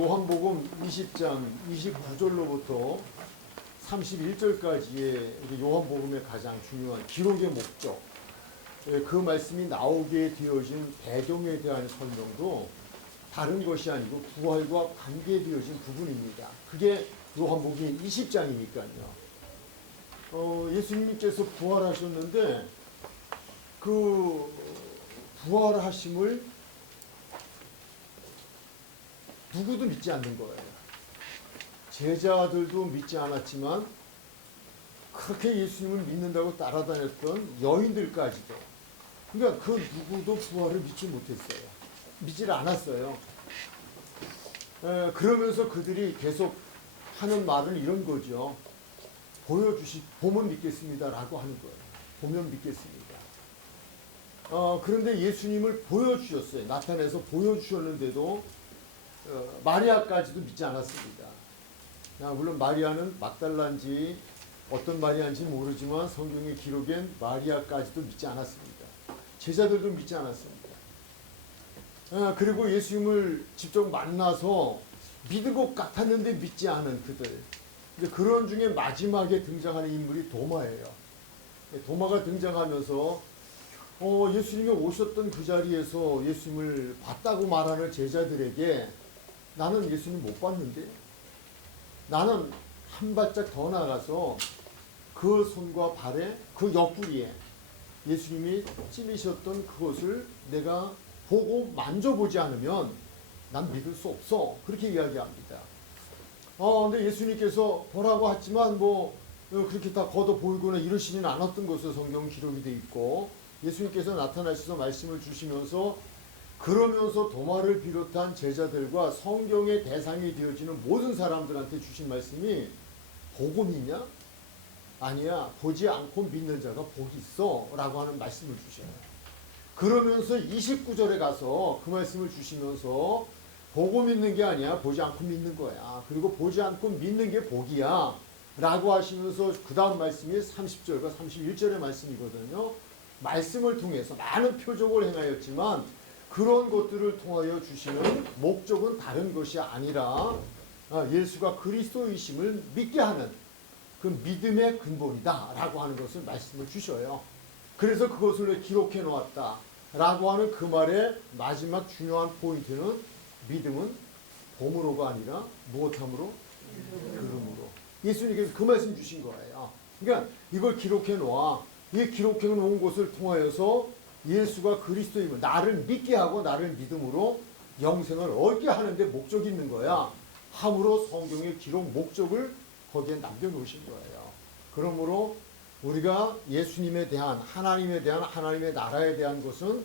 요한복음 20장 29절로부터 31절까지의 요한복음의 가장 중요한 기록의 목적, 그 말씀이 나오게 되어진 배경에 대한 설명도 다른 것이 아니고 부활과 관계되어진 부분입니다. 그게 요한복음 20장이니까요. 예수님께서 부활하셨는데 그 부활하심을 누구도 믿지 않는 거예요. 제자들도 믿지 않았지만 그렇게 예수님을 믿는다고 따라다녔던 여인들까지도, 그러니까 그 누구도 부활을 믿지 못했어요. 믿질 않았어요. 그러면서 그들이 계속 하는 말은 이런 거죠. 보면 믿겠습니다라고 하는 거예요. 보면 믿겠습니다. 그런데 예수님을 보여주셨어요. 나타내서 보여주셨는데도 마리아까지도 믿지 않았습니다. 물론 마리아는 막달라인지 어떤 마리아인지 모르지만 성경의 기록엔 마리아까지도 믿지 않았습니다. 제자들도 믿지 않았습니다. 그리고 예수님을 직접 만나서 믿을 것 같았는데 믿지 않은 그들. 그런 중에 마지막에 등장하는 인물이 도마예요. 도마가 등장하면서 예수님이 오셨던 그 자리에서 예수님을 봤다고 말하는 제자들에게 나는 예수님 못 봤는데, 나는 한 발짝 더 나가서 그 손과 발에 그 옆구리에 예수님이 찔리셨던 그것을 내가 보고 만져보지 않으면 난 믿을 수 없어. 그렇게 이야기합니다. 근데 예수님께서 보라고 했지만 그렇게 다 걷어 보이거나 이러시지는 않았던 것으로 성경 기록이 되어 있고, 예수님께서 나타나셔서 말씀을 주시면서 그러면서 도마를 비롯한 제자들과 성경의 대상이 되어지는 모든 사람들한테 주신 말씀이 보고 믿냐? 아니야. 보지 않고 믿는 자가 복이 있어 라고 하는 말씀을 주셔요. 그러면서 29절에 가서 그 말씀을 주시면서 보고 믿는 게 아니야. 보지 않고 믿는 거야. 그리고 보지 않고 믿는 게 복이야 라고 하시면서 그 다음 말씀이 30절과 31절의 말씀이거든요. 말씀을 통해서 많은 표적을 행하였지만 그런 것들을 통하여 주시는 목적은 다른 것이 아니라 예수가 그리스도이심을 믿게 하는 그 믿음의 근본이다 라고 하는 것을 말씀을 주셔요. 그래서 그것을 기록해 놓았다 라고 하는 그 말의 마지막 중요한 포인트는 믿음은 봄으로가 아니라 무엇함으로? 들음으로. 예수님께서 그 말씀 주신 거예요. 그러니까 이걸 기록해 놓아. 이 기록해 놓은 것을 통하여서 예수가 그리스도임을 나를 믿게 하고 나를 믿음으로 영생을 얻게 하는데 목적이 있는 거야. 함으로 성경의 기록 목적을 거기에 남겨놓으신 거예요. 그러므로 우리가 예수님에 대한 하나님의 나라에 대한 것은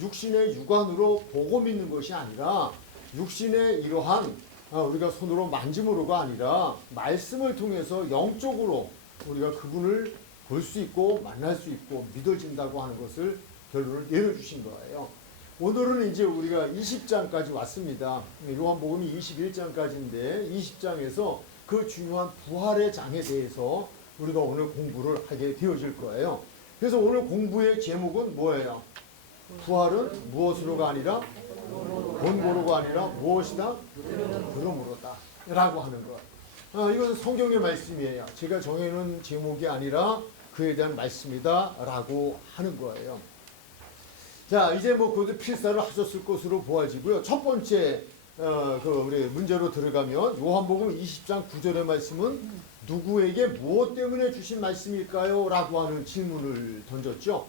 육신의 육안으로 보고 믿는 것이 아니라 육신의 이러한 우리가 손으로 만짐으로가 아니라 말씀을 통해서 영적으로 우리가 그분을 볼 수 있고 만날 수 있고 믿어진다고 하는 것을 결론을 내려주신 거예요. 오늘은 이제 우리가 20장까지 왔습니다. 요한복음이 21장까지인데 20장에서 그 중요한 부활의 장에 대해서 우리가 오늘 공부를 하게 되어질 거예요. 그래서 오늘 공부의 제목은 뭐예요? 부활은 무엇으로가 아니라 본고로가 아니라 무엇이다? 그러므로다 라고 하는 것. 이것은 성경의 말씀이에요. 제가 정해놓은 제목이 아니라 그에 대한 말씀이다 라고 하는 거예요. 자, 이제 그것도 필사를 하셨을 것으로 보아지고요. 첫 번째 우리 문제로 들어가면 요한복음 20장 9절의 말씀은 누구에게 무엇 때문에 주신 말씀일까요? 라고 하는 질문을 던졌죠.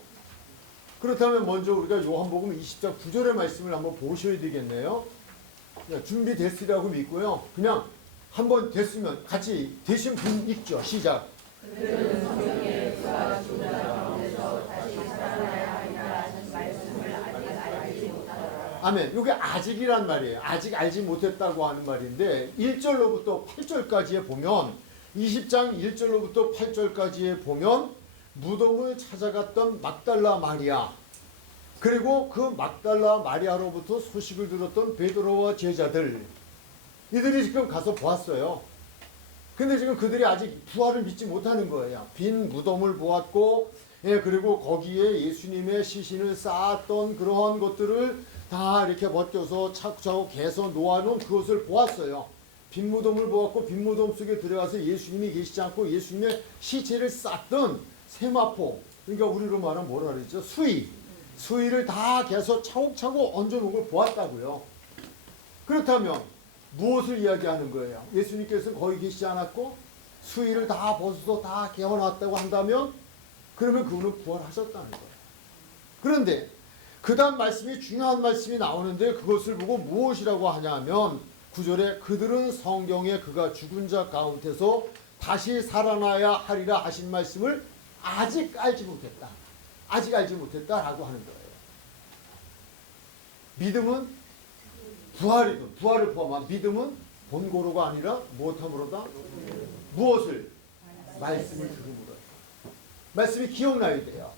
그렇다면 먼저 우리가 요한복음 20장 9절의 말씀을 한번 보셔야 되겠네요. 준비됐으리라고 믿고요. 그냥 한번 됐으면 같이 되신 분 있죠. 시작. 그들은 성경에 그가 죽은 자 가운데서 다시 살아나야 하리라는 말씀을 아직 알지 못하더라. 아멘. 이게 아직이란 말이에요. 아직 알지 못했다고 하는 말인데 1절로부터 8절까지에 보면 20장 1절로부터 8절까지에 보면 무덤을 찾아갔던 막달라 마리아, 그리고 그 막달라 마리아로부터 소식을 들었던 베드로와 제자들, 이들이 지금 가서 보았어요. 근데 지금 그들이 아직 부활을 믿지 못하는 거예요. 빈 무덤을 보았고, 그리고 거기에 예수님의 시신을 쌓았던 그러한 것들을 다 이렇게 벗겨서 차곡차곡 개서 놓아놓은 그것을 보았어요. 빈무덤을 보았고 빈무덤 속에 들어가서 예수님이 계시지 않고 예수님의 시체를 쌌던 세마포, 그러니까 우리로 말하면 뭐라 그러죠? 수의를 다 개서 차곡차곡 얹어놓은 걸 보았다고요. 그렇다면 무엇을 이야기하는 거예요? 예수님께서 거기 계시지 않았고 수의를 다 벗어서 다 개어놨다고 한다면 그러면 그분은 부활하셨다는 거예요. 그런데 그 다음 말씀이 중요한 말씀이 나오는데 그것을 보고 무엇이라고 하냐면 9절에 그들은 성경에 그가 죽은 자 가운데서 다시 살아나야 하리라 하신 말씀을 아직 알지 못했다. 아직 알지 못했다라고 하는 거예요. 믿음은 부활을 포함한 믿음은 본고로가 아니라 무엇함으로다? 무엇을? 말씀을 들음으로. 말씀이 기억나야 돼요.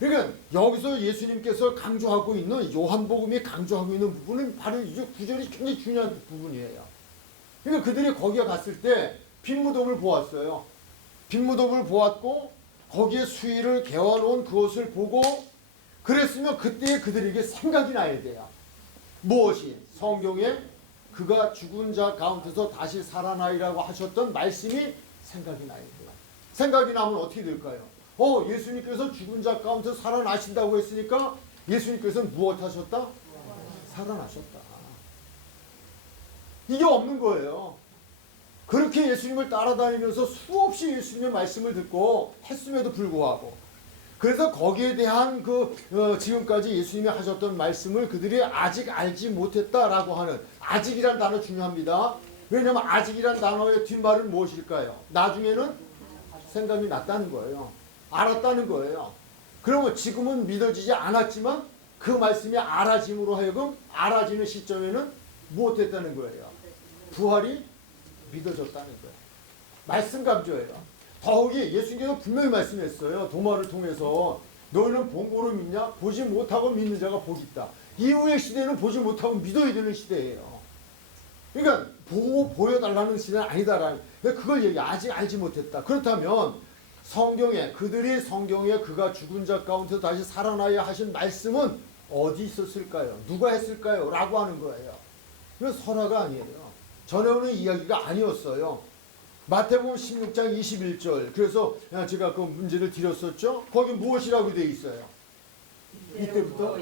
그러니까 여기서 예수님께서 강조하고 있는 요한복음이 강조하고 있는 부분은 바로 이 구절이 굉장히 중요한 부분이에요. 그러니까 그들이 거기에 갔을 때 빈무덤을 보았어요. 빈무덤을 보았고 거기에 수의를 개어놓은 그것을 보고 그랬으면 그때 그들에게 생각이 나야 돼요. 무엇이? 성경에 그가 죽은 자 가운데서 다시 살아나리라고 하셨던 말씀이 생각이 나야 돼요. 생각이 나면 어떻게 될까요? 예수님께서 죽은 자 가운데서 살아나신다고 했으니까 예수님께서는 무엇 하셨다? 살아나셨다. 이게 없는 거예요. 그렇게 예수님을 따라다니면서 수없이 예수님의 말씀을 듣고 했음에도 불구하고 그래서 거기에 대한 지금까지 예수님이 하셨던 말씀을 그들이 아직 알지 못했다라고 하는 아직이란 단어 중요합니다. 왜냐하면 아직이란 단어의 뒷말은 무엇일까요? 나중에는 생각이 났다는 거예요. 알았다는 거예요. 그러면 지금은 믿어지지 않았지만 그 말씀이 알아짐으로 하여금 알아지는 시점에는 무엇했다는 거예요? 부활이 믿어졌다는 거예요. 말씀 강조예요. 더욱이 예수님께서 분명히 말씀했어요. 도마를 통해서 너희는 본고로 믿냐? 보지 못하고 믿는 자가 복이 있다. 이후의 시대는 보지 못하고 믿어야 되는 시대예요. 그러니까 보고 보여달라는 시대는 아니다라는 그걸 아직 알지 못했다. 그렇다면 그들이 성경에 그가 죽은 자 가운데서 다시 살아나야 하신 말씀은 어디 있었을까요? 누가 했을까요? 라고 하는 거예요. 이건 설화가 아니에요. 전해오는 이야기가 아니었어요. 마태복음 16장 21절. 그래서 제가 그 문제를 드렸었죠. 거기 무엇이라고 되어 있어요? 이때부터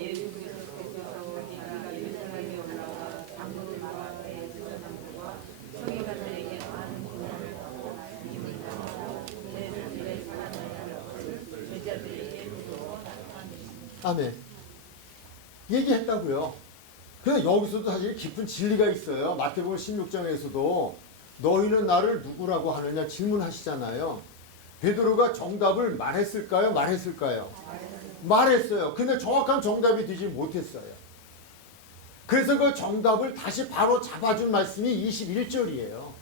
아멘. 얘기했다고요. 그래서 여기서도 사실 깊은 진리가 있어요. 마태복음 16장에서도 너희는 나를 누구라고 하느냐 질문하시잖아요. 베드로가 정답을 말했을까요? 말했어요. 근데 정확한 정답이 되지 못했어요. 그래서 그 정답을 다시 바로 잡아준 말씀이 21절이에요.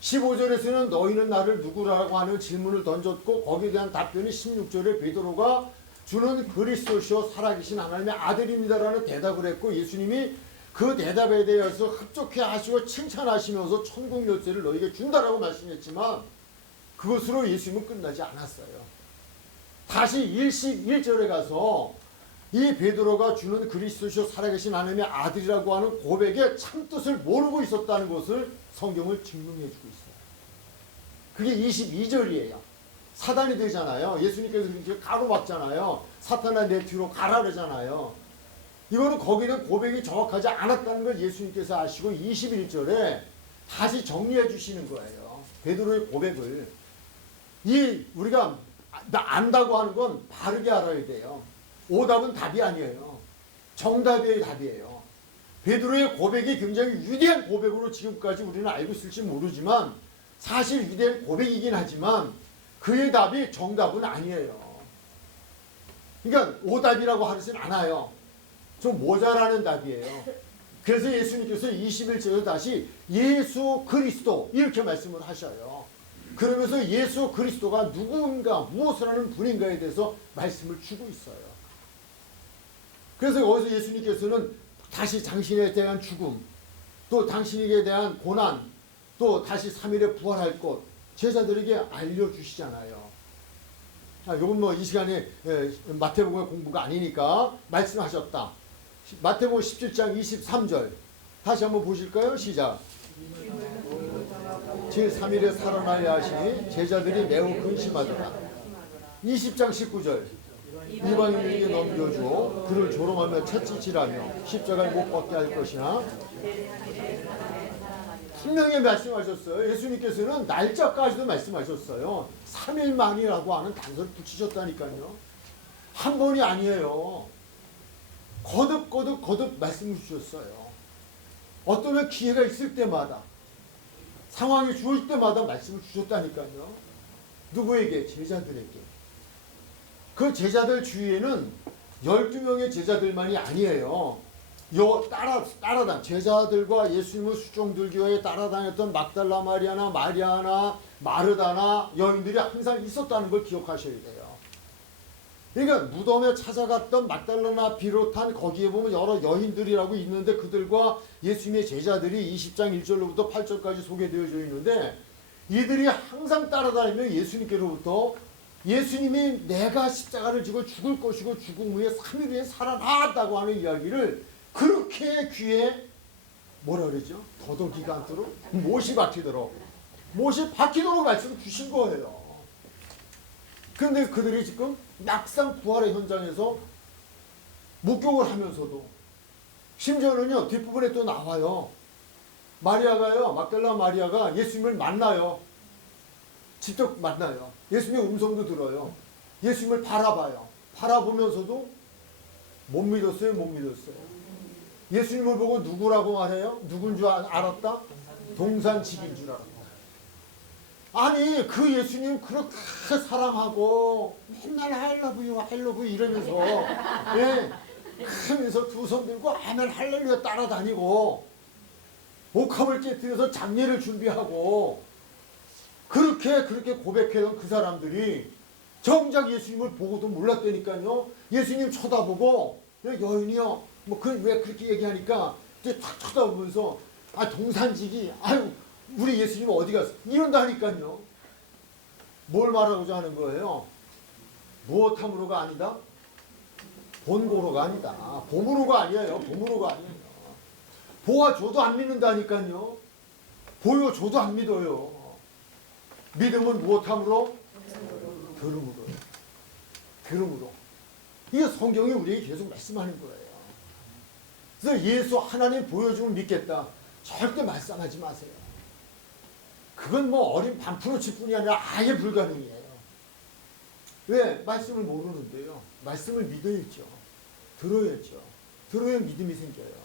15절에서는 너희는 나를 누구라고 하는 질문을 던졌고 거기에 대한 답변이 16절에 베드로가 주는 그리스도시요 살아계신 하나님의 아들입니다라는 대답을 했고 예수님이 그 대답에 대해서 흡족해 하시고 칭찬하시면서 천국 열쇠를 너희에게 준다라고 말씀했지만 그것으로 예수님은 끝나지 않았어요. 다시 21절에 가서 이 베드로가 주는 그리스도시요 살아계신 하나님의 아들이라고 하는 고백의 참뜻을 모르고 있었다는 것을 성경을 증명해 주고 있어요. 그게 22절이에요. 사단이 되잖아요. 예수님께서 이렇게 가로막잖아요. 사탄아 내 뒤로 가라 그러잖아요. 이거는 거기는 고백이 정확하지 않았다는 걸 예수님께서 아시고 21절에 다시 정리해 주시는 거예요. 베드로의 고백을. 우리가 안다고 하는 건 바르게 알아야 돼요. 오답은 답이 아니에요. 정답이 답이에요. 베드로의 고백이 굉장히 위대한 고백으로 지금까지 우리는 알고 있을지 모르지만 사실 위대한 고백이긴 하지만 그의 답이 정답은 아니에요. 그러니까 오답이라고 하진 않아요. 좀 모자라는 답이에요. 그래서 예수님께서 21절에 다시 예수 그리스도 이렇게 말씀을 하셔요. 그러면서 예수 그리스도가 누구인가 무엇을 하는 분인가에 대해서 말씀을 주고 있어요. 그래서 여기서 예수님께서는 다시 당신에 대한 죽음, 또 당신에게 대한 고난, 또 다시 3일에 부활할 것 제자들에게 알려주시잖아요. 이건 이 시간에 마태복음의 공부가 아니니까 말씀하셨다. 마태복음 17장 23절 다시 한번 보실까요? 시작. 제3일에 살아나야 하시니 제자들이 매우 근심하더라. 20장 19절 이방인에게 넘겨주어 그를 조롱하며 채찍질하며 십자가에 못 박게 할 것이나 분명히 말씀하셨어요. 예수님께서는 날짜까지도 말씀하셨어요. 3일 만이라고 하는 단서를 붙이셨다니까요. 한 번이 아니에요. 거듭 말씀을 주셨어요. 어떤 기회가 있을 때마다 상황이 주어질 때마다 말씀을 주셨다니까요. 누구에게? 제자들에게. 그 제자들 주위에는 12명의 제자들만이 아니에요. 따라당 제자들과 예수님을 수종들교에 따라다녔던 막달라 마리아나 마리아나 마르다나 여인들이 항상 있었다는 걸 기억하셔야 돼요. 그러니까 무덤에 찾아갔던 막달라나 비롯한 거기에 보면 여러 여인들이라고 있는데 그들과 예수님의 제자들이 20장 1절로부터 8절까지 소개되어져 있는데 이들이 항상 따라다니며 예수님께로부터 예수님이 내가 십자가를 지고 죽을 것이고 죽은 후에 3일 후에 살아났다고 하는 이야기를 그렇게 귀에 뭐라 그러죠? 더덕이가 않도록 못이 박히도록 말씀을 주신 거예요. 그런데 그들이 지금 막상 부활의 현장에서 목격을 하면서도 심지어는요 뒷부분에 또 나와요. 마리아가요 막달라 마리아가 예수님을 만나요. 직접 만나요. 예수님의 음성도 들어요. 예수님을 바라봐요. 바라보면서도 못 믿었어요. 못 믿었어요. 예수님을 보고 누구라고 말해요? 누군 줄 알았다? 동산직인 줄 알았다. 아니 그 예수님 그렇게 사랑하고 맨날 I love you 이러면서 그러면서 두 손 들고 아멘 할렐루야 따라다니고 옥합을 깨뜨려서 장례를 준비하고 그렇게 고백했던 그 사람들이 정작 예수님을 보고도 몰랐다니까요. 예수님 쳐다보고 여인이요 왜 그렇게 얘기하니까 이제 탁 쳐다보면서 동산직이 아유 우리 예수님 어디 갔어? 이런다니까요. 뭘 말하고자 하는 거예요? 무엇함으로가 아니다? 본고로가 아니다. 봄으로가 아니에요. 봄으로가 아니에요. 보아줘도 안 믿는다니까요. 보여줘도 안 믿어요. 믿음은 무엇함으로? 들음으로. 이게 성경이 우리에게 계속 말씀하는 거예요. 그래서 예수 하나님 보여주면 믿겠다. 절대 말씀하지 마세요. 그건 뭐 어린 반프로치 뿐이 아니라 아예 불가능이에요. 왜? 말씀을 모르는데요. 말씀을 믿어야죠. 들어야죠. 들어야 믿음이 생겨요.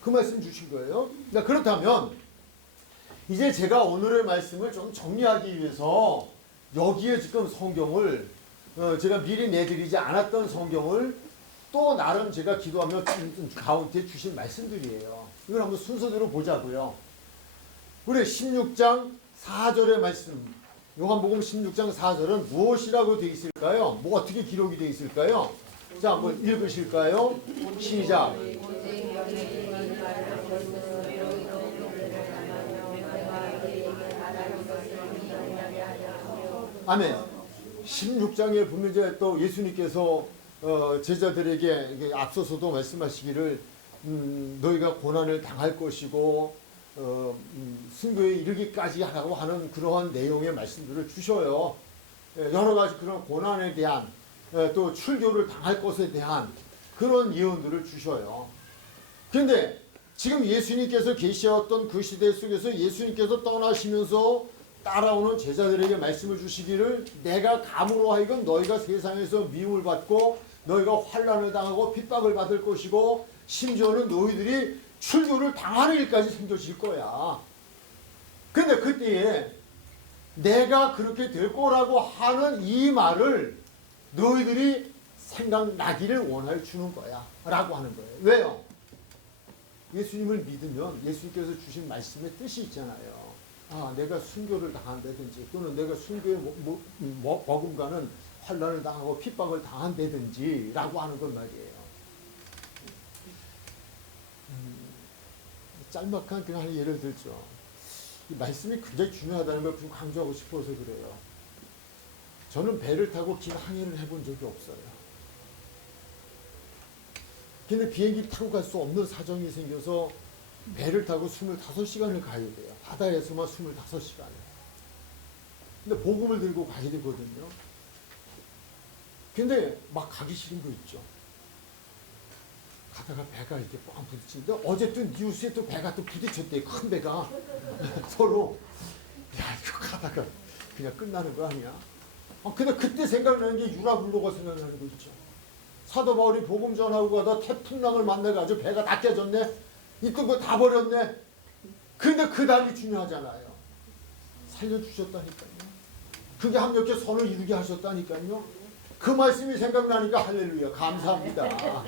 그 말씀 주신 거예요. 그렇다면 이제 제가 오늘의 말씀을 좀 정리하기 위해서 여기에 지금 성경을 제가 미리 내드리지 않았던 성경을 또 나름 제가 기도하며 가운데 주신 말씀들이에요. 이걸 한번 순서대로 보자고요. 우리 16장 4절의 말씀, 요한복음 16장 4절은 무엇이라고 되어 있을까요? 뭐 어떻게 기록이 되어 있을까요? 자, 한번 읽으실까요? 시작. 아멘. 16장에 보면 이제 또 예수님께서 제자들에게 앞서서도 말씀하시기를 너희가 고난을 당할 것이고 승교에 이르기까지 하라고 하는 그러한 내용의 말씀들을 주셔요. 여러 가지 그런 고난에 대한 또 출교를 당할 것에 대한 그런 예언들을 주셔요. 그런데 지금 예수님께서 계셨던 그 시대 속에서 예수님께서 떠나시면서 따라오는 제자들에게 말씀을 주시기를 내가 감으로 하여금 너희가 세상에서 미움을 받고 너희가 환난을 당하고 핍박을 받을 것이고 심지어는 너희들이 출교를 당하는 일까지 생겨질 거야. 근데 그때에 내가 그렇게 될 거라고 하는 이 말을 너희들이 생각나기를 원하여 주는 거야 라고 하는 거예요. 왜요? 예수님을 믿으면 예수님께서 주신 말씀의 뜻이 있잖아요. 내가 순교를 당한다든지 또는 내가 순교에 버금가는 환난을 당하고 핍박을 당한다든지 라고 하는 건 말이에요. 짤막한 그냥 한 예를 들죠. 이 말씀이 굉장히 중요하다는 걸 좀 강조하고 싶어서 그래요. 저는 배를 타고 긴 항해를 해본 적이 없어요. 근데 비행기 타고 갈 수 없는 사정이 생겨서 배를 타고 25시간을 가야 돼요. 바다에서만 25시간을. 근데 복음을 들고 가게 되거든요. 근데 막 가기 싫은 거 있죠. 가다가 배가 이렇게 뻥 부딪히는데 어제 또 뉴스에 또 배가 또 부딪혔대요. 큰 배가. 서로. 야, 이거 가다가 그냥 끝나는 거 아니야? 근데 그때 생각나는 게 유라굴로가 생각나는 거 있죠. 사도 바울이 복음 전하고 가다 태풍랑을 만나가지고 배가 다 깨졌네. 있던 거 다 버렸네. 근데 그 다음이 중요하잖아요. 살려주셨다니까요. 그게 합력해 선을 이루게 하셨다니까요. 그 말씀이 생각나니까 할렐루야 감사합니다.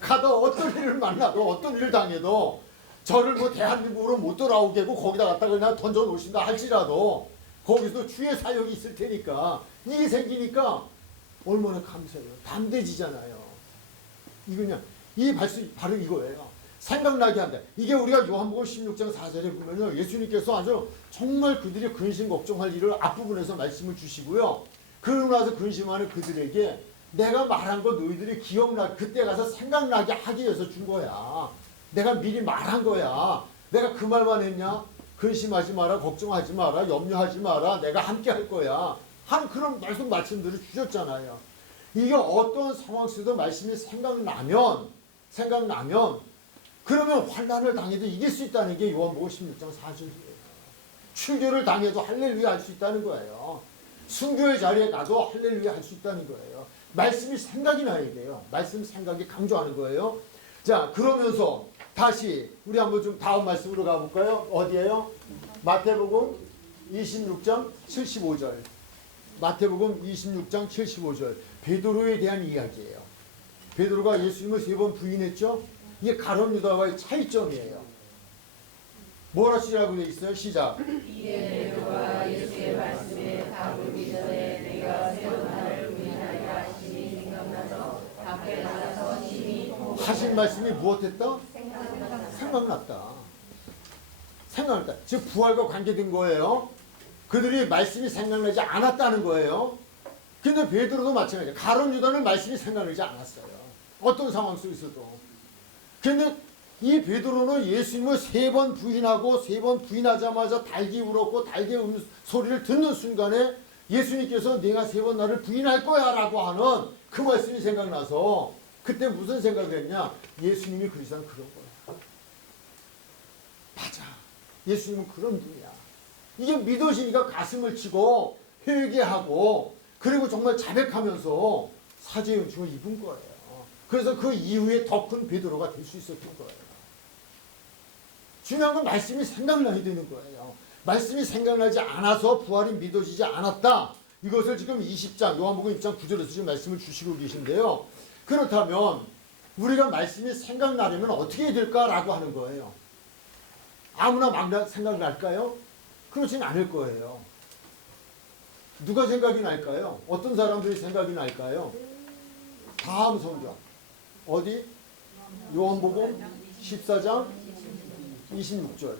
가다 어떤 일을 만나도 어떤 일을 당해도 저를 뭐 대한민국으로 못 돌아오게 하고 거기다 갖다가 그냥 던져 놓으신다 할지라도 거기서 주의 사역이 있을 테니까 이게 생기니까 얼마나 감사해요. 담대지잖아요. 이거 그냥 이 말씀 바로 이거예요. 생각나게 한다. 이게 우리가 요한복음 16장 4절에 보면요. 예수님께서 아주 정말 그들이 근심 걱정할 일을 앞부분에서 말씀을 주시고요. 그러고 나서 근심하는 그들에게 내가 말한 거 너희들이 기억나 그때 가서 생각나게 하기 위해서 준 거야. 내가 미리 말한 거야. 내가 그 말만 했냐? 근심하지 마라, 걱정하지 마라, 염려하지 마라, 내가 함께 할 거야. 한 그런 말씀들을 주셨잖아요. 이게 어떤 상황 속에도 말씀이 생각나면 그러면 환난을 당해도 이길 수 있다는 게 요한복음 16장 4절이에요. 출교를 당해도 할렐루야 할 수 있다는 거예요. 순교의 자리에 가도 할렐루야 할 수 있다는 거예요. 말씀이 생각이 나야 돼요. 말씀 생각이 강조하는 거예요. 자, 그러면서 다시 우리 한번 좀 다음 말씀으로 가볼까요? 어디예요? 마태복음 26장 75절. 마태복음 26장 75절. 베드로에 대한 이야기예요. 베드로가 예수님을 3번 부인했죠? 이게 가룟 유다와의 차이점이에요. 뭐라 시라고 되어 있어요? 시작. 이에 베드로가 예수의 말씀에 답을 믿으되 내가 세 번 나를 부인하리라 하심이 생각나서 밖에 나가서 심히 하신 말씀이 무엇했다? 생각났다. 생각났다. 즉 부활과 관계된 거예요. 그들이 말씀이 생각나지 않았다는 거예요. 근데 베드로도 마찬가지예요. 가룟 유다는 말씀이 생각나지 않았어요. 어떤 상황 속에서도. 근데 이 베드로는 예수님을 3번 부인하고 3번 부인하자마자 달기 울었고 달기 우는 소리를 듣는 순간에 예수님께서 내가 3번 나를 부인할 거야 라고 하는 그 말씀이 생각나서 그때 무슨 생각을 했냐? 예수님이 그 이상 그런 거야. 맞아. 예수님은 그런 분이야. 이게 믿어지니까 가슴을 치고 회개하고 그리고 정말 자백하면서 사죄의 은총을 입은 거예요. 그래서 그 이후에 더 큰 베드로가 될 수 있었던 거예요. 중요한 건 말씀이 생각나야 되는 거예요. 말씀이 생각나지 않아서 부활이 믿어지지 않았다. 이것을 지금 20장 요한복음 20장 9절에서 지금 말씀을 주시고 계신데요. 그렇다면 우리가 말씀이 생각나려면 어떻게 해야 될까라고 하는 거예요. 아무나 막 생각날까요? 그렇진 않을 거예요. 누가 생각이 날까요? 어떤 사람들이 생각이 날까요? 다음 성경 어디? 요한복음 14장 26절.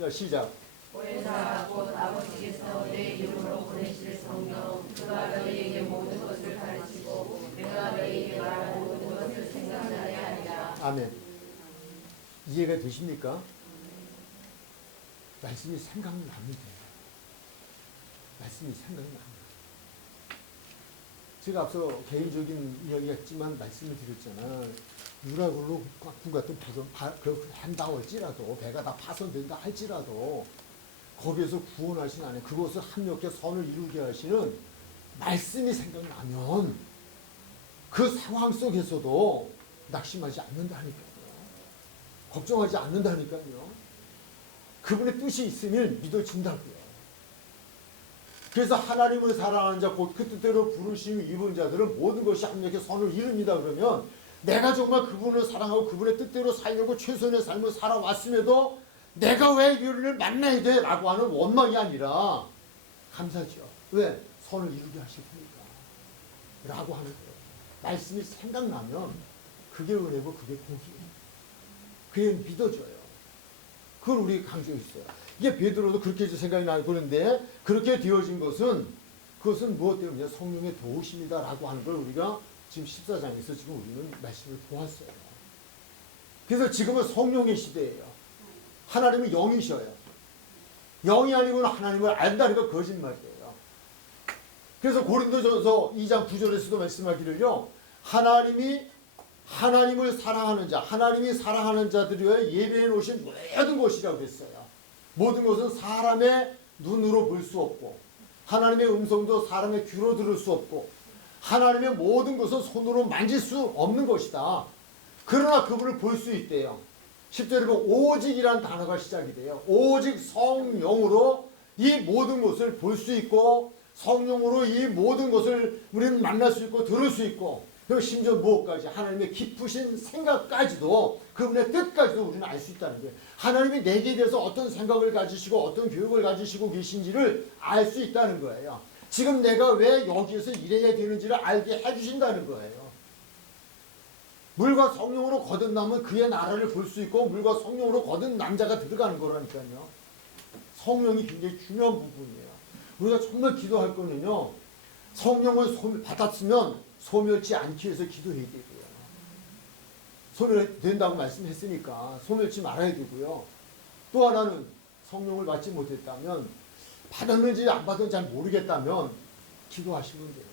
자, 시작. 보혜사 곧 아버지께서 내 이름으로 보내실 성령 그가 너희에게 모든 것을 가르치고 내가 너희에게 말한 모든 것을 생각나게 하리라. 아멘. 이해가 되십니까? 말씀이 생각나면 돼요. 말씀이 생각나면. 제가 앞서 개인적인 이야기 했지만 말씀을 드렸잖아. 유라굴로 꽉 같은 부정 한다 할지라도 배가 다 파손된다 할지라도 거기에서 구원하신 안에 그것을 합력해 선을 이루게 하시는 말씀이 생각나면 그 상황 속에서도 낙심하지 않는다니까요. 걱정하지 않는다니까요. 그분의 뜻이 있으면 믿어진다고요. 그래서 하나님을 사랑하는 자 곧 그 뜻대로 부르심을 입은 자들은 모든 것이 합력해 선을 이룹니다. 그러면 내가 정말 그분을 사랑하고 그분의 뜻대로 살려고 최선의 삶을 살아왔음에도 내가 왜 이를 만나야 돼? 라고 하는 원망이 아니라 감사죠. 왜? 선을 이루게 하실 테니까. 라고 하는 거예요. 말씀이 생각나면 그게 은혜고 그게 복이에요. 그게 믿어져요. 그걸 우리 강조했어요. 이게 베드로도 그렇게 생각이 나고 그런데 그렇게 되어진 것은 그것은 무엇 때문이냐? 성령의 도우심이다라고 하는 걸 우리가 지금 14장에서 지금 우리는 말씀을 보았어요. 그래서 지금은 성령의 시대예요. 하나님은 영이셔요. 영이 아니고는 하나님을 안다는 건 거짓말이에요. 그래서 고린도전서 2장 9절에서도 말씀하기를요. 하나님이 하나님을 사랑하는 자, 하나님이 사랑하는 자들이 예배해 놓으신 모든 것이라고 했어요. 모든 것은 사람의 눈으로 볼 수 없고 하나님의 음성도 사람의 귀로 들을 수 없고 하나님의 모든 것은 손으로 만질 수 없는 것이다. 그러나 그분을 볼 수 있대요. 10절에 보면 오직이라는 단어가 시작이 돼요. 오직 성령으로 이 모든 것을 볼 수 있고 성령으로 이 모든 것을 우리는 만날 수 있고 들을 수 있고 그리고 심지어 무엇까지 하나님의 깊으신 생각까지도 그분의 뜻까지도 우리는 알 수 있다는 거예요. 하나님이 내게 대해서 어떤 생각을 가지시고 어떤 교육을 가지시고 계신지를 알 수 있다는 거예요. 지금 내가 왜 여기에서 이래야 되는지를 알게 해주신다는 거예요. 물과 성령으로 거듭나면 그의 나라를 볼 수 있고 물과 성령으로 거듭 남자가 들어가는 거라니까요. 성령이 굉장히 중요한 부분이에요. 우리가 정말 기도할 거는요. 성령을 받았으면 소멸치 않기 위해서 기도해야 되고요. 소멸된다고 말씀했으니까 소멸치 말아야 되고요. 또 하나는 성령을 받지 못했다면 받았는지 안 받았는지 잘 모르겠다면 기도하시면 돼요.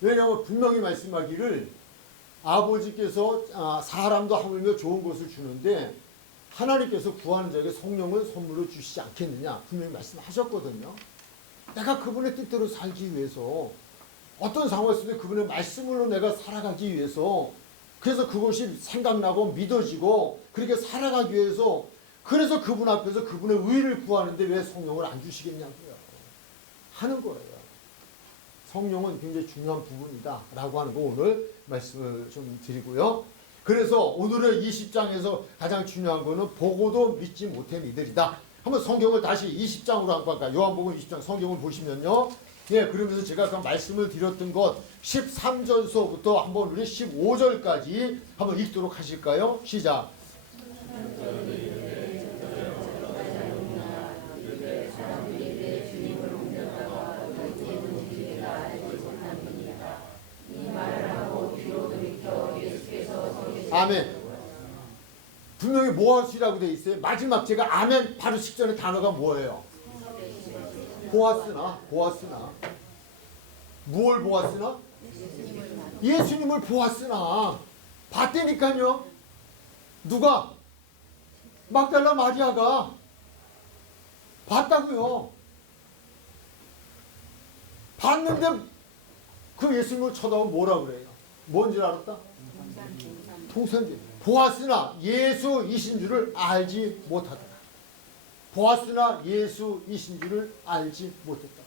왜냐하면 분명히 말씀하기를 아버지께서 사람도 하물며 좋은 것을 주는데 하나님께서 구하는 자에게 성령을 선물로 주시지 않겠느냐 분명히 말씀하셨거든요. 내가 그분의 뜻대로 살기 위해서 어떤 상황 속에 그분의 말씀으로 내가 살아가기 위해서 그래서 그것이 생각나고 믿어지고 그렇게 살아가기 위해서 그래서 그분 앞에서 그분의 의를 구하는데 왜 성령을 안 주시겠냐고요. 하는 거예요. 성령은 굉장히 중요한 부분이다 라고 하는 거 오늘 말씀을 좀 드리고요. 그래서 오늘은 20장에서 가장 중요한 거는 보고도 믿지 못한 이들이다. 한번 성경을 다시 20장으로 한번 갈까요? 요한복음 20장 성경을 보시면요. 예, 그러면서 제가 아까 말씀을 드렸던 것 13절서부터 한번 우리 15절까지 한번 읽도록 하실까요? 시작. 아멘. 분명히 뭐 하시라고 돼 있어요? 마지막 제가 아멘 바로 직전에 단어가 뭐예요? 보았으나 무엇을 보았으나? 예수님을 보았으나 봤다니까요. 누가? 막달라 마리아가 봤다고요. 봤는데 그 예수님을 쳐다보면 뭐라 그래요? 뭔지 알았다? 통상기. 보았으나 예수이신 줄을 알지 못하더라. 보았으나 예수이신 줄을 알지 못했다.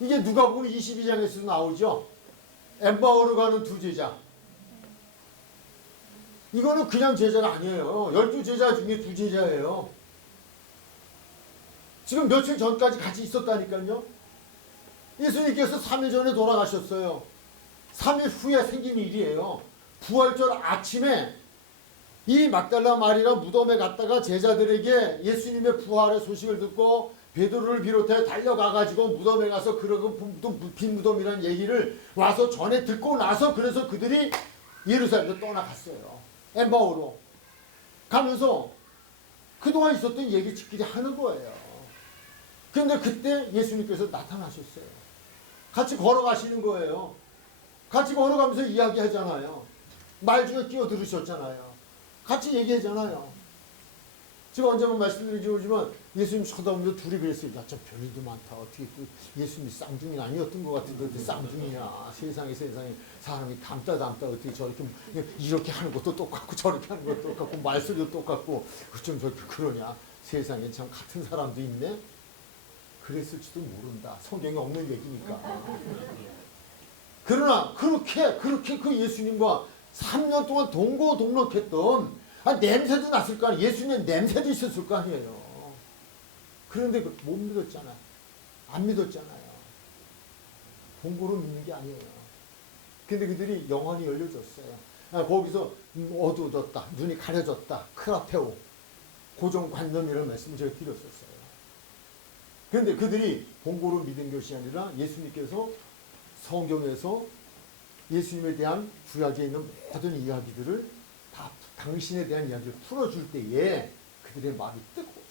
이게 누가복음 22장에서 나오죠. 엠마오로 가는 두 제자. 이거는 그냥 제자가 아니에요. 12제자 중에 두 제자예요. 지금 며칠 전까지 같이 있었다니까요. 예수님께서 3일 전에 돌아가셨어요. 3일 후에 생긴 일이에요. 부활절 아침에 이 막달라 마리가 무덤에 갔다가 제자들에게 예수님의 부활의 소식을 듣고 베드로를 비롯해 달려가가지고 무덤에 가서 그러고 빈 무덤이라는 얘기를 와서 전에 듣고 나서 그래서 그들이 예루살렘으로 떠나갔어요. 엠마오로 가면서 그동안 있었던 얘기치끼리 하는 거예요. 그런데 그때 예수님께서 나타나셨어요. 같이 걸어가시는 거예요. 같이 걸어가면서 이야기하잖아요. 말 중에 끼어들으셨잖아요. 같이 얘기하잖아요. 제가 언제만 말씀드리지만 예수님 쳐다보면서 둘이 그랬어요. 야, 저 별일도 많다. 어떻게 그 예수님이 쌍둥이 아니었던 것 같은데 어떻게 쌍둥이냐. 세상에 사람이 닮다 어떻게 저렇게 이렇게 하는 것도 똑같고 저렇게 하는 것도 똑같고 말소리도 똑같고 어쩜 저렇게 그러냐. 세상에 참 같은 사람도 있네. 그랬을지도 모른다. 성경에 없는 얘기니까. 그러나 그렇게 그 예수님과 3년 동안 동고동락했던 냄새도 났을 거 아니에요. 예수님의 냄새도 있었을 거 아니에요. 그런데 못 믿었잖아요. 안 믿었잖아요. 공고로 믿는 게 아니에요. 근데 그들이 영혼이 열려졌어요. 거기서 어두워졌다. 눈이 가려졌다. 크라테오. 고정관념이라는 말씀을 제가 드렸었어요. 그런데 그들이 공고로 믿은 것이 아니라 예수님께서 성경에서 예수님에 대한 구약에 있는 모든 이야기들을 다 당신에 대한 이야기를 풀어줄 때에 그들의 마음이 뜨거워졌다.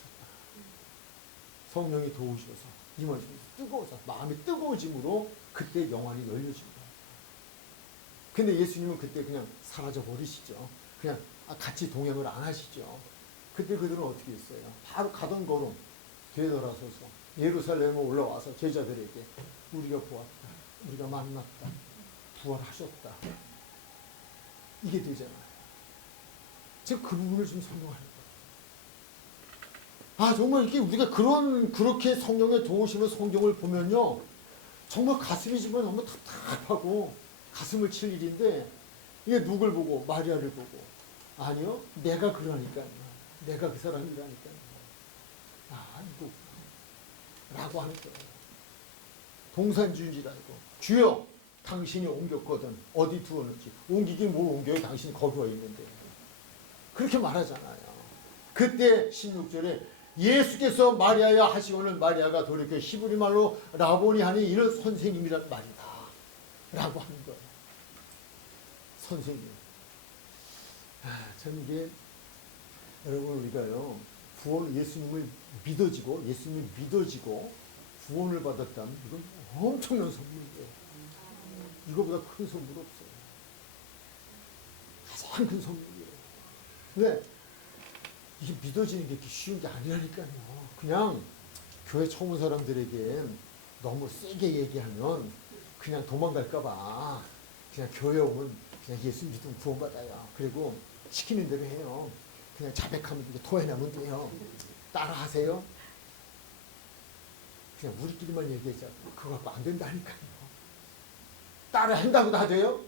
성령이 도우셔서 임하시면서 뜨거워서 마음이 뜨거워짐으로 그때 영안이 열려진 거예요. 근데 예수님은 그때 그냥 사라져 버리시죠. 그냥 같이 동행을 안 하시죠. 그때 그들은 어떻게 했어요? 바로 가던 걸음 되돌아서서 예루살렘에 올라와서 제자들에게 우리가 보았다. 우리가 만났다. 부활하셨다. 이게 되잖아요. 지금 그 부분을 좀 설명하는 거예요. 정말 이게 우리가 그렇게 성령의 도우심을 성경을 보면요. 정말 가슴이 정말 너무 답답하고 가슴을 칠 일인데 이게 누굴 보고? 마리아를 보고. 아니요. 내가 그러니까요. 내가 그 사람이라니까요. 이거 라고 하는 거예요. 동산주인지라고. 주여 당신이 옮겼거든. 어디 두었는지. 옮기긴 뭘 옮겨요. 당신이 거기 와 있는데. 그렇게 말하잖아요. 그때 16절에 예수께서 마리아야 하시고는 마리아가 돌이켜 히브리 말로 라보니 하니 이는 선생님이란 말이다. 라고 하는 거예요. 선생님. 참 이게 여러분 우리가요. 예수님을 믿어지고 구원을 받았다면 이건 엄청난 선물이에요. 이거보다 큰 선물 없어요. 가장 큰 선물이에요. 왜? 이게 믿어지는 게 쉬운 게 아니라니까요. 그냥 교회 처음 온 사람들에게 너무 세게 얘기하면 그냥 도망갈까봐 그냥 교회 오면 그냥 예수 믿으면 구원받아요. 그리고 시키는 대로 해요. 그냥 자백하면 이제 토해내면 돼요. 따라하세요. 그냥 우리끼리만 얘기하자. 그거 갖고 안 된다니까요. 따라한다고 다 돼요?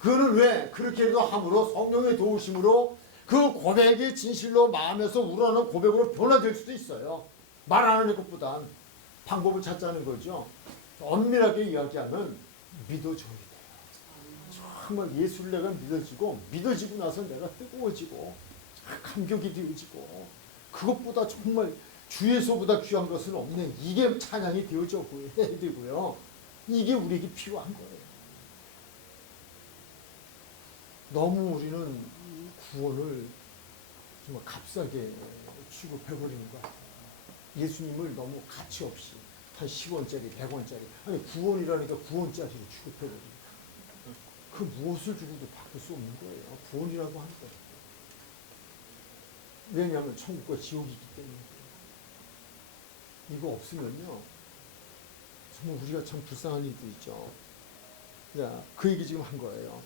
그거는 왜? 그렇게라도 함으로 성령의 도우심으로 그 고백이 진실로 마음에서 우러나는 고백으로 변화될 수도 있어요. 말 안 하는 것보단 방법을 찾자는 거죠. 엄밀하게 이야기하면 믿어줘야 돼요. 정말 예수를 내가 믿어지고 나서 내가 뜨거워지고 감격이 되어지고 그것보다 정말 주에서보다 귀한 것은 없는 이게 찬양이 되어져 해야 되고요. 이게 우리에게 필요한 거예요. 너무 우리는 구원을 정말 값싸게 취급해버리는 거 같아요. 예수님을 너무 가치 없이 한 10원짜리, 100원짜리 아니 구원이라니까 구원짜리로 취급해버립니다. 그 무엇을 주고도 바꿀 수 없는 거예요. 구원이라고 하는 거예요. 왜냐하면 천국과 지옥이기 때문에. 이거 없으면요. 정말 우리가 참 불쌍한 일도 있죠. 그 얘기 지금 한 거예요.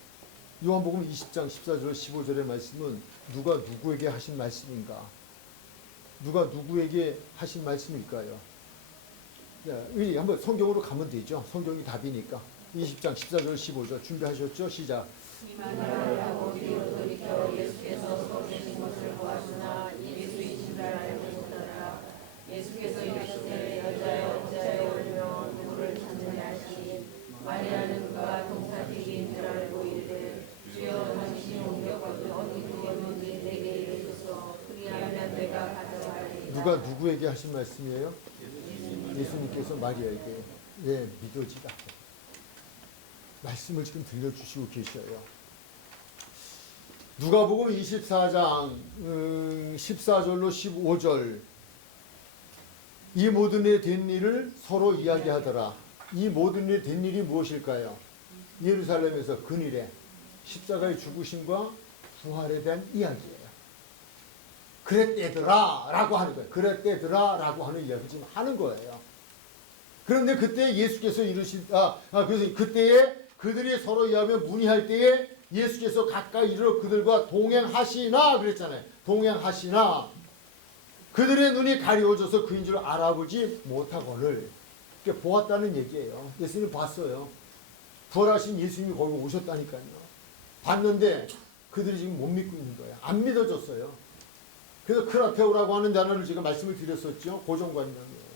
요한복음 20장 14절 15절의 말씀은 누가 누구에게 하신 말씀인가? 누가 누구에게 하신 말씀일까요? 한번 성경으로 가면 되죠. 성경이 답이니까. 20장 14절 15절 준비하셨죠? 시작. 이만하라고 뒤로 돌이켜 예수께서 서 계신 것을 보았으나 예수이신 줄 알지 못하더라. 예수께서 이르시되 여자여 오르며 누구를 찾느냐 하시니 마리아는 그가 동산지기인 줄 알고 이르되 주여 당신이 옮겼거든 어디 두었는지 내게 이르소서. 그리하면 내가 가져가리이다. 누가 누구에게 하신 말씀이에요? 예수님께서 마리아에게 믿어지라. 말씀을 지금 들려주시고 계셔요. 누가복음 24장 14절로 15절 이 모든 일에 된 일을 서로 이야기하더라. 이 모든 일에 된 일이 무엇일까요? 예루살렘에서 근일에 십자가의 죽으심과 부활에 대한 이야기예요. 그랬대더라 라고 하는 거예요. 그랬대더라 라고 하는 이야기 지금 하는 거예요. 그런데 그때 예수께서 그래서 그때에 그들이 서로 이야기하며 문의할 때에 예수께서 가까이 이르러 그들과 동행하시나 그랬잖아요. 동행하시나 그들의 눈이 가리워져서 그인 줄 알아보지 못하거늘 보았다는 얘기예요. 예수님 봤어요. 부활하신 예수님이 거기 오셨다니까요. 봤는데 그들이 지금 못 믿고 있는 거예요. 안 믿어졌어요. 그래서 크라테오라고 하는 단어를 제가 말씀을 드렸었죠. 고정관념이에요.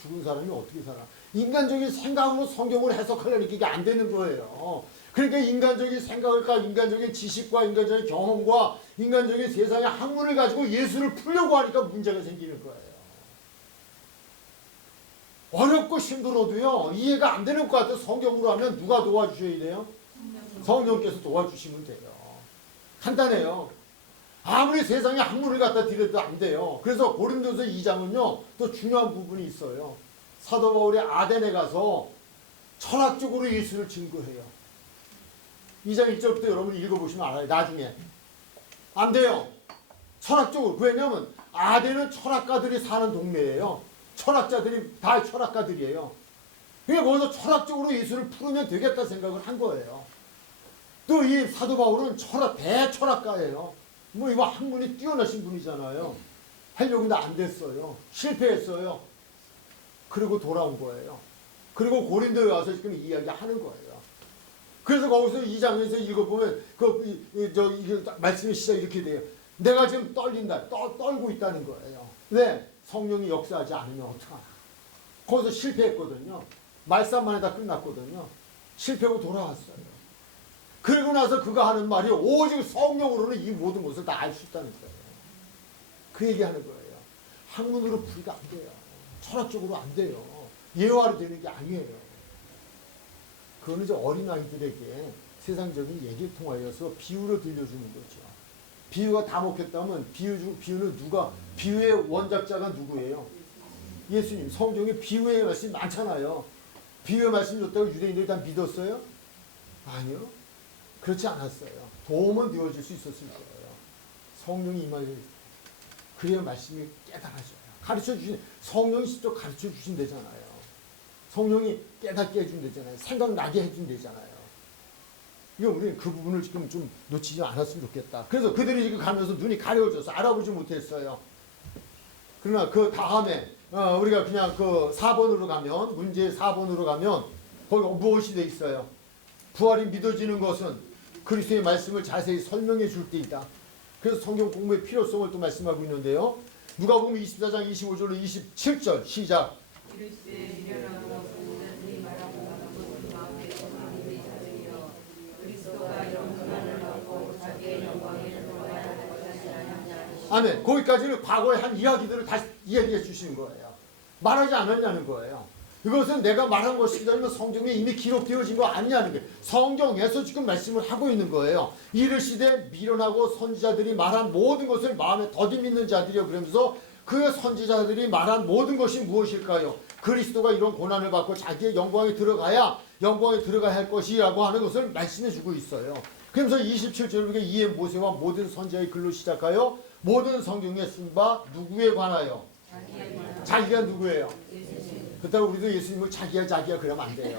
죽은 사람이 어떻게 살아? 인간적인 생각으로 성경을 해석하려니까 이게 안 되는 거예요. 그러니까 인간적인 생각과 인간적인 지식과 인간적인 경험과 인간적인 세상의 학문을 가지고 예수를 풀려고 하니까 문제가 생기는 거예요. 어렵고 힘들어도요, 이해가 안 되는 것 같아도 성경으로 하면 누가 도와주셔야 돼요? 성령께서 도와주시면 돼요. 간단해요. 아무리 세상에 학문을 갖다 드려도 안 돼요. 그래서 고린도서 2장은요, 또 중요한 부분이 있어요. 사도 바울이 아덴에 가서 철학적으로 예수를 증거해요. 2장 1절부터 여러분 읽어보시면 알아요. 나중에. 안 돼요. 철학적으로. 왜냐하면 아덴은 철학가들이 사는 동네예요. 철학자들이 다 철학가들이에요. 그러니까 거기서 철학적으로 예수를 풀으면 되겠다 생각을 한 거예요. 또 이 사도 바울은 대철학가예요. 뭐 이거 학문이 뛰어나신 분이잖아요. 하려고 했는데 안 됐어요. 실패했어요. 그리고 돌아온 거예요. 그리고 고린도에 와서 지금 이야기하는 거예요. 그래서 거기서 2장에서 읽어보면 이 말씀의 시작이 이렇게 돼요. 내가 지금 떨린다. 떨고 있다는 거예요. 왜? 성령이 역사하지 않으면 어떡하나. 거기서 실패했거든요. 말씀만 해다 끝났거든요. 실패하고 돌아왔어요. 그리고 나서 그가 하는 말이 오직 성령으로는 이 모든 것을 다 알 수 있다는 거예요. 그 얘기하는 거예요. 학문으로 풀이가 안 돼요. 철학적으로 안 돼요. 예화로 되는 게 아니에요. 그거는 이제 어린아이들에게 세상적인 얘기를 통하여서 비유로 들려주는 거죠. 비유가 다 먹혔다면 비유는 비유의 원작자가 누구예요? 예수님. 성경에 비유의 말씀이 많잖아요. 비유의 말씀 줬다고 유대인들이 다 믿었어요? 아니요. 그렇지 않았어요. 도움은 되어줄 수 있었을 거예요. 성령이 임하여 그래야 말씀이 깨달아져요. 가르쳐주신 성령이 직접 가르쳐주신대잖아요. 성령이 깨닫게 해준대잖아요. 생각나게 해준대잖아요. 이거 우리는 그 부분을 지금 좀 놓치지 않았으면 좋겠다. 그래서 그들이 지금 가면서 눈이 가려워져서 알아보지 못했어요. 그러나 그 다음에 우리가 그냥 그 4번으로 가면, 문제 4번으로 가면 거기 무엇이 돼 있어요? 부활이 믿어지는 것은 그리스도의 말씀을 자세히 설명해 줄 때이다. 그래서 성경 공부의 필요성을 또 말씀하고 있는데요. 누가복음 24장 25절로 27절 시작. 아멘. 거기까지는 과거에 한 이야기들을 다시 이야기해 주시는 거예요. 말하지 않았냐는 거예요. 이것은 내가 말한 것이기 때문에 성경에 이미 기록되어진 거 아니냐는 거예요. 성경에서 지금 말씀을 하고 있는 거예요. 이르시되 미련하고 선지자들이 말한 모든 것을 마음에 더디 믿는 자들이요. 그러면서 그 선지자들이 말한 모든 것이 무엇일까요? 그리스도가 이런 고난을 받고 자기의 영광에 들어가야 할 것이라고 하는 것을 말씀해 주고 있어요. 그러면서 27절에 이에 모세와 모든 선지자의 글로 시작하여 모든 성경에 쓴 바 누구에 관하여? 자기가 누구예요? 그렇다고 우리도 예수님을 자기야 그러면 안 돼요.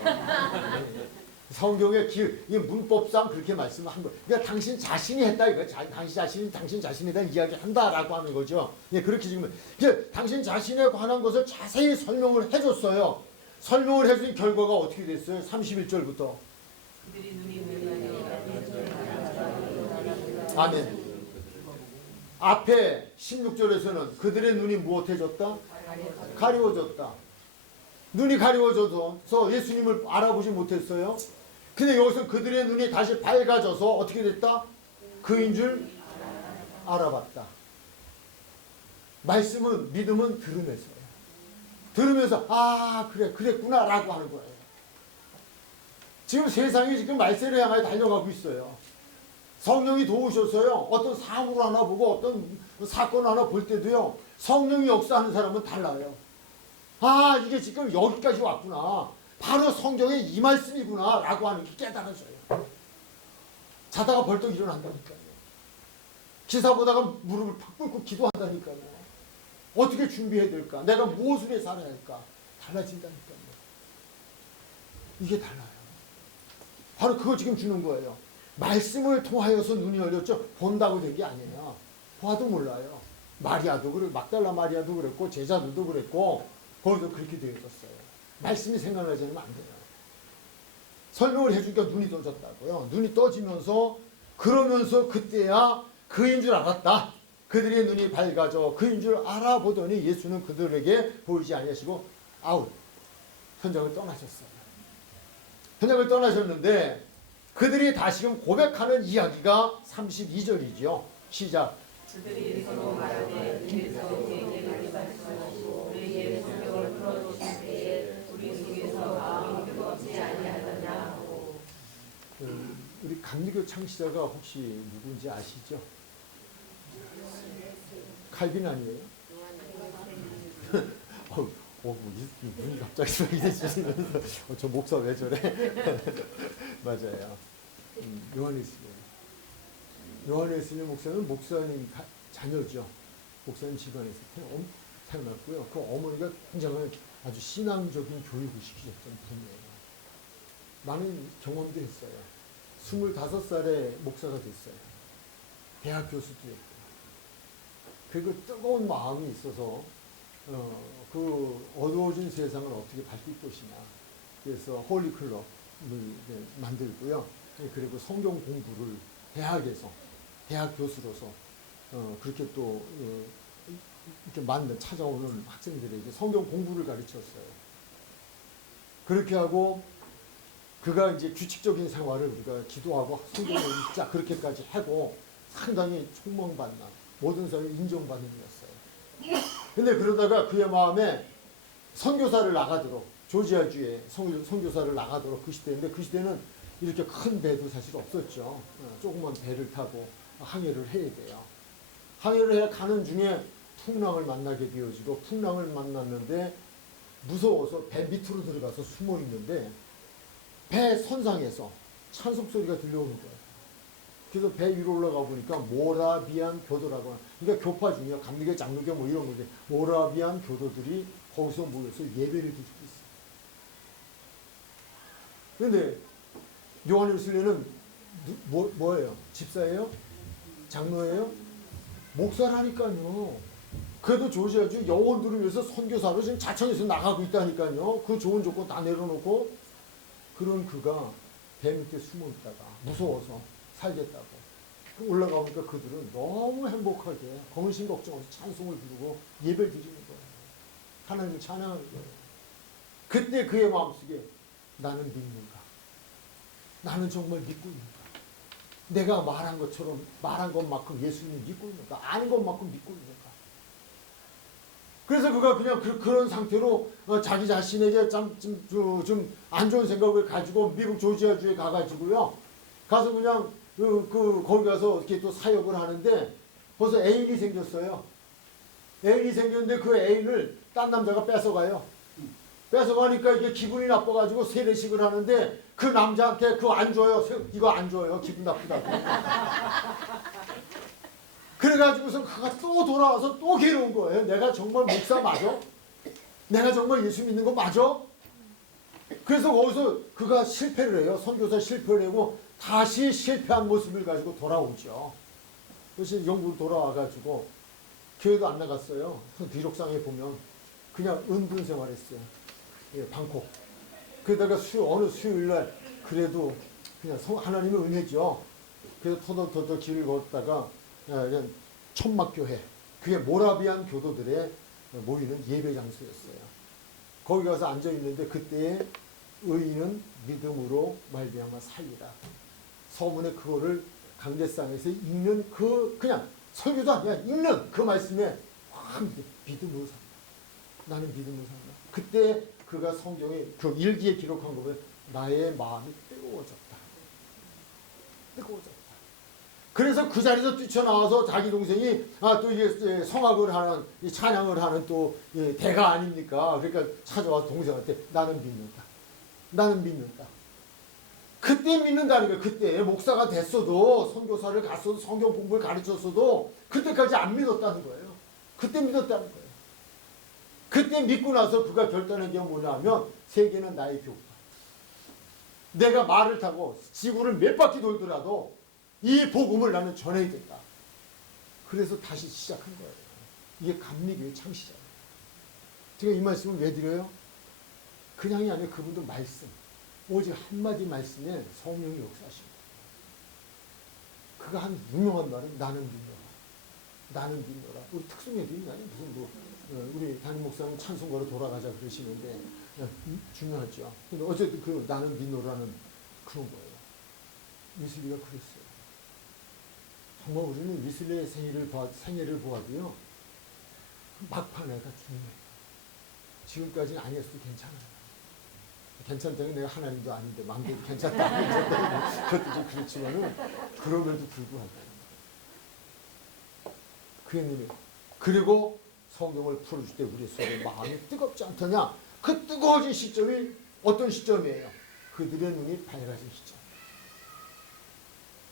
성경의 이 문법상 그렇게 말씀을 한 거예요. 그러니까 당신 자신이 했다 이거. 당신 자신에 대한 이야기 한다라고 하는 거죠. 예, 그렇게 지금 당신 자신에 관한 것을 자세히 설명을 해줬어요. 설명을 해준 결과가 어떻게 됐어요? 31절부터. 아멘. 앞에 16절에서는 그들의 눈이 무엇해졌다? 가리워졌다. 눈이 가리워져서 예수님을 알아보지 못했어요. 근데 여기서 그들의 눈이 다시 밝아져서 어떻게 됐다? 그인 줄 알아봤다. 믿음은 들으면서요. 들으면서 그랬구나 라고 하는 거예요. 지금 세상이 지금 말세를 향하여 달려가고 있어요. 성령이 도우셔서요. 어떤 사물을 하나 보고 어떤 사건 하나 볼 때도요. 성령이 역사하는 사람은 달라요. 이게 지금 여기까지 왔구나. 바로 성경에 이 말씀이구나 라고 하는 게 깨달아져요. 자다가 벌떡 일어난다니까요. 기사 보다가 무릎을 팍 꿇고 기도한다니까요. 어떻게 준비해야 될까? 내가 무엇을 해 살아야 할까? 달라진다니까요. 이게 달라요. 바로 그거 지금 주는 거예요. 말씀을 통하여서 눈이 열렸죠. 본다고 된 게 아니에요. 봐도 몰라요. 마리아도 그렇고 막달라 마리아도 그랬고 제자들도 그랬고 거기도 그렇게 되어 있었어요. 말씀이 생각나지 않으면 안 돼요. 설명을 해주니까 눈이 떠졌다고요. 눈이 떠지면서 그러면서 그때야 그인 줄 알았다. 그들의 눈이 밝아져 그인 줄 알아보더니 예수는 그들에게 보이지 아니하시고 현장을 떠나셨어요. 현장을 떠나셨는데 그들이 다시금 고백하는 이야기가 32절이죠. 시작. 그들이 서로 말하되 주께서 우리에게 말씀하시고 우리에게 성경을 풀어주신 때에 우리 감리교 창시자가 혹시 누군지 아시죠? 칼빈 아니에요? 눈이 갑자기 쏘이시면서 저 목사 왜 저래? 맞아요. 요한웨슬리 목사는 목사님 자녀죠. 목사님 집안에서 태어났고요. 그 어머니가 굉장히 아주 신앙적인 교육을 시키셨던 분이에요. 많은 경험도 했어요. 25살에 목사가 됐어요. 대학 교수도 했고. 그리고 뜨거운 마음이 있어서 그 어두워진 세상을 어떻게 밝힐 것이냐. 그래서 홀리클럽을 만들고요. 그리고 성경 공부를 대학에서 대학 교수로서 그렇게 또 이렇게 찾아오는 학생들에게 성경 공부를 가르쳤어요. 그렇게 하고 그가 이제 규칙적인 생활을 우리가 기도하고 성경을 읽자 그렇게까지 하고 상당히 총망받는 모든 사람이 인정받는 이었어요. 근데 그러다가 그의 마음에 선교사를 나가도록 조지아주에 선교사를 나가도록 그 시대인데 그 시대는 이렇게 큰 배도 사실 없었죠. 조그만 배를 타고 항해를 해야 돼요. 항해를 해야 가는 중에 풍랑을 만나게 되어지고 풍랑을 만났는데 무서워서 배 밑으로 들어가서 숨어 있는데 배 선상에서 찬송 소리가 들려오는 거예요. 그래서 배 위로 올라가 보니까 모라비안 교도라고 하는, 그러니까 교파 중이야. 감리교, 장로교 뭐 이런 건데 모라비안 교도들이 거기서 모여서 예배를 드리고 있어요. 그런데 요한웨슬리는 뭐예요? 집사예요? 장로예요? 목사라니까요. 그래도 조지아주 영혼들을 위해서 선교사로 지금 자청해서 나가고 있다니까요. 그 좋은 조건 다 내려놓고 그런 그가 배 밑에 숨어 있다가 무서워서 살겠다고 올라가 보니까 그들은 너무 행복하게 검은신 걱정 없이 찬송을 부르고 예배를 드리는 거예요. 하나님을 찬양하는 거예요. 그때 그의 마음속에 나는 믿는가? 나는 정말 믿고 있는가? 내가 말한 것처럼 말한 것만큼 예수님을 믿고 있는가? 아는 것만큼 믿고 있는가? 그래서 그가 그냥 그런 상태로 자기 자신에게 좀 안 좋은 생각을 가지고 미국 조지아주에 가가지고요. 가서 그냥 거기 가서 이렇게 또 사역을 하는데 벌써 애인이 생겼어요. 애인이 생겼는데 그 애인을 딴 남자가 뺏어가요. 뺏어가니까 이게 기분이 나빠가지고 세례식을 하는데 그 남자한테 그거 안 줘요. 이거 안 줘요. 기분 나쁘다고. 그래가지고서 그가 또 돌아와서 또 괴로운 거예요. 내가 정말 목사 맞아? 내가 정말 예수 믿는 거 맞아? 그래서 거기서 그가 실패를 해요. 선교사 실패를 하고 다시 실패한 모습을 가지고 돌아오죠. 그래서 영국으로 돌아와가지고 교회도 안 나갔어요. 기록상에 보면 그냥 은둔 생활했어요. 예, 방콕. 그러다가 어느 수요일날 그래도 그냥 하나님의 은혜죠. 그래서 터덕터덕 길을 걷다가 천막교회, 그게 모라비안 교도들의 모이는 예배 장소였어요. 거기 가서 앉아 있는데 그때의 의인은 믿음으로 말미암아 살리라. 서문에 그거를 강대상에서 읽는 그냥 설교도 아니야. 읽는 그 말씀에 확 믿음으로 산다. 나는 믿음으로 산다. 그때 그가 성경에 그 일기에 기록한 거 보면 나의 마음이 뜨거워졌다. 뜨거워졌다. 그래서 그 자리에서 뛰쳐나와서 자기 동생이 또 이게 성악을 하는 찬양을 하는 또 대가 아닙니까? 그러니까 찾아와서 동생한테 나는 믿는다. 나는 믿는다. 그때 믿는다는 거예요. 그때 목사가 됐어도 선교사를 갔어도 성경 공부를 가르쳤어도 그때까지 안 믿었다는 거예요. 그때 믿었다는 거예요. 그때 믿고 나서 그가 결단한 게 뭐냐면 세계는 나의 교구다. 내가 말을 타고 지구를 몇 바퀴 돌더라도 이 복음을 나는 전해야 된다. 그래서 다시 시작한 거예요. 이게 감리교의 창시자예요. 제가 이 말씀을 왜 드려요? 그냥이 아니라 그분도 말씀. 오직 한마디 말씀에 성령이 역사하십니다. 그가 한 유명한 말은 나는 믿노라. 나는 믿노라. 우리 특송에도 있나요? 무슨 우리 담임 목사님 찬송가로 돌아가자 그러시는데 중요하죠. 근데 어쨌든 그 나는 믿노라는 그런 거예요. 웨슬리가 그랬어요. 정말 우리는 웨슬리의 생애를 보아도요. 막판에가 중요해요. 지금까지는 아니었어도 괜찮아요. 괜찮다는 내가 하나님도 아닌데 마음대로 괜찮다 괜찮다 그것도 좀 그렇지만은 그럼에도 불구하고 그 형님이 그리고 성경을 풀어줄 때 우리 속에 마음이 뜨겁지 않더냐? 그 뜨거워진 시점이 어떤 시점이에요? 그들의 눈이 밝아진 시점.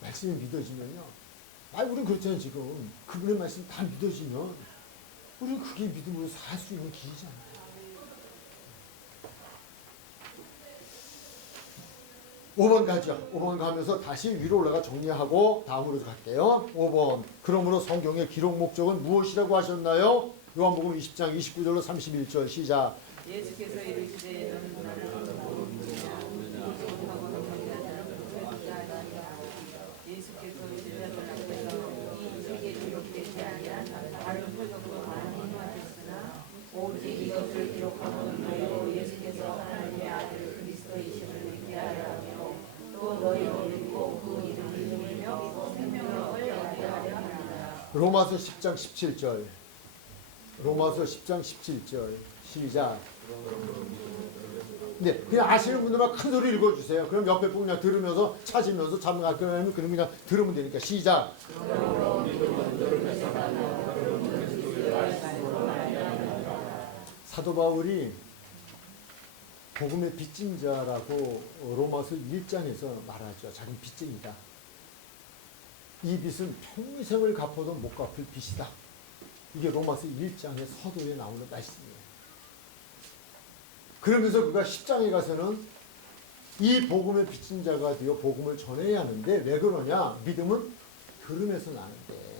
말씀이 믿어지면요. 우리는 그렇잖아요. 지금 그분의 말씀 다 믿어지면 우리는 그게 믿음으로 살 수 있는 길이잖아요. 5번 가죠. 5번 가면서 다시 위로 올라가 정리하고 다음으로 갈게요. 5번. 그러므로 성경의 기록 목적은 무엇이라고 하셨나요? 요한복음 20장 29절로 31절 시작. 예수께서 이르시되 너는 나를 모르느냐 하고는 예수께서 유대인들 앞에서 이 책에 기록되지 아니한 다른 표적도 많이 행하셨으나 오직 이것을 기록하고는 너희로 예수께서 하나님의 아들 그리스도이심을 믿게 하려 하며 또 너희로 믿고 그 이름을 믿으며 생명을 얻게 하려 합니다. 로마서 10장 17절. 로마서 10장 17절 시작. 네, 그냥 아시는 분들은 큰 소리 읽어주세요. 그럼 옆에 분 그냥 들으면서 찾으면서 잠깐 그러면 그냥 들으면 되니까 시작. 사도 바울이 복음의 빚진 자라고 로마서 1장에서 말하죠. 자기는 빚쟁이다. 이 빚은 평생을 갚아도 못 갚을 빚이다. 이게 로마서 1장의 서도에 나오는 말씀이에요. 그러면서 그가 10장에 가서는 이 복음의 빚진 자가 되어 복음을 전해야 하는데 왜 그러냐? 믿음은 들음에서 나는데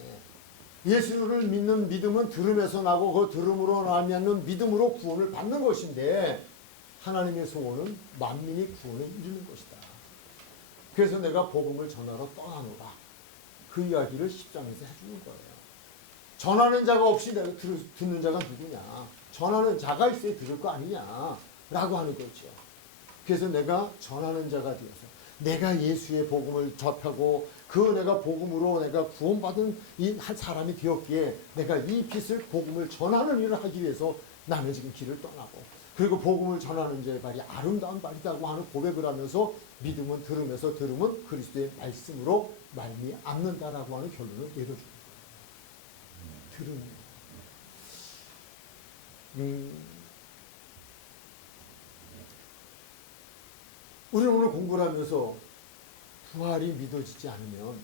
예수를 믿는 믿음은 들음에서 나고 그 들음으로 나면 믿음으로 구원을 받는 것인데 하나님의 소원은 만민이 구원에 이르는 것이다. 그래서 내가 복음을 전하러 떠나노라. 그 이야기를 10장에서 해주는 거예요. 전하는 자가 없이 내가 듣는 자가 누구냐. 전하는 자가 있어야 들을 거 아니냐. 라고 하는 거죠. 그래서 내가 전하는 자가 되어서 내가 예수의 복음을 접하고 그 내가 복음으로 내가 구원받은 이 한 사람이 되었기에 내가 이 빛을 복음을 전하는 일을 하기 위해서 나는 지금 길을 떠나고 그리고 복음을 전하는 자의 발이 아름다운 발이라고 하는 고백을 하면서 믿음은 들음에서 들음은 그리스도의 말씀으로 말미암는다라고 하는 결론을 내려줍니다. 들음. 우리는 오늘 공부를 하면서 부활이 믿어지지 않으면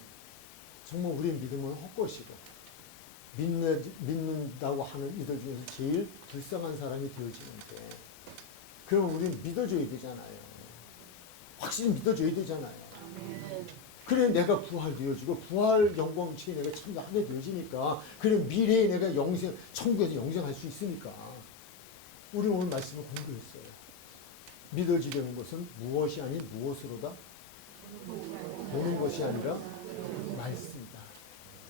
정말 우리의 믿음은 헛것이고 믿는다고 하는 이들 중에서 제일 불쌍한 사람이 되어지는데 그러면 우리는 믿어줘야 되잖아요. 확실히 믿어줘야 되잖아요. 그래 내가 부활되어지고 부활 영광치에 내가 참여하게 되어지니까 그래 미래에 내가 영생 천국에서 영생할 수 있으니까 우리 오늘 말씀을 공부했어요. 믿어지려는 것은 무엇이 아닌 무엇으로다? 보는 것이 아니라 말씀이다.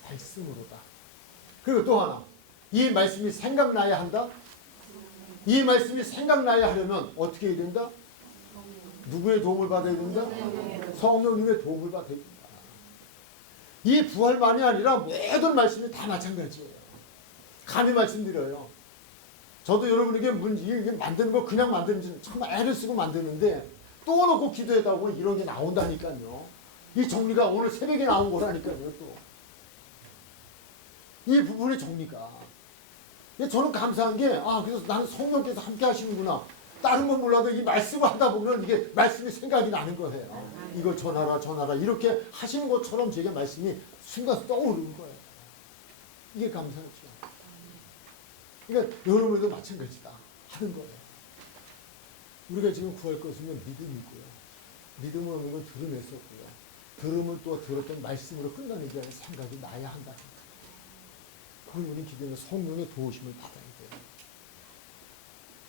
말씀으로다. 그리고 또 하나 이 말씀이 생각나야 한다? 이 말씀이 생각나야 하려면 어떻게 해야 된다? 누구의 도움을 받아야 된다? 성령님의 도움을 받아야 된다. 이 부활만이 아니라 모든 말씀이 다 마찬가지예요. 감히 말씀드려요. 저도 여러분에게 이게 만드는 거 그냥 만드는지 참 애를 쓰고 만드는데 또 놓고 기도하다 보면 이런 게 나온다니까요. 이 정리가 오늘 새벽에 나온 거라니까요. 또 이 부분의 정리가 저는 감사한 게 그래서 나는 성령께서 함께 하시는구나. 다른 건 몰라도 이 말씀을 하다 보면 이게 말씀이 생각이 나는 거예요. 이거 전하라 이렇게 하시는 것처럼 제게 말씀이 순간 떠오르는 거예요. 이게 감사하죠. 그러니까 여러분도 마찬가지다 하는 거예요. 우리가 지금 구할 것은 믿음이고요. 믿음을 얻는 건 들음에서고요. 들음을 또 들었던 말씀으로 끝나는 게 아니라 생각이 나야 한다. 그걸 우리는 기도하면 성령의 도우심을 받아요.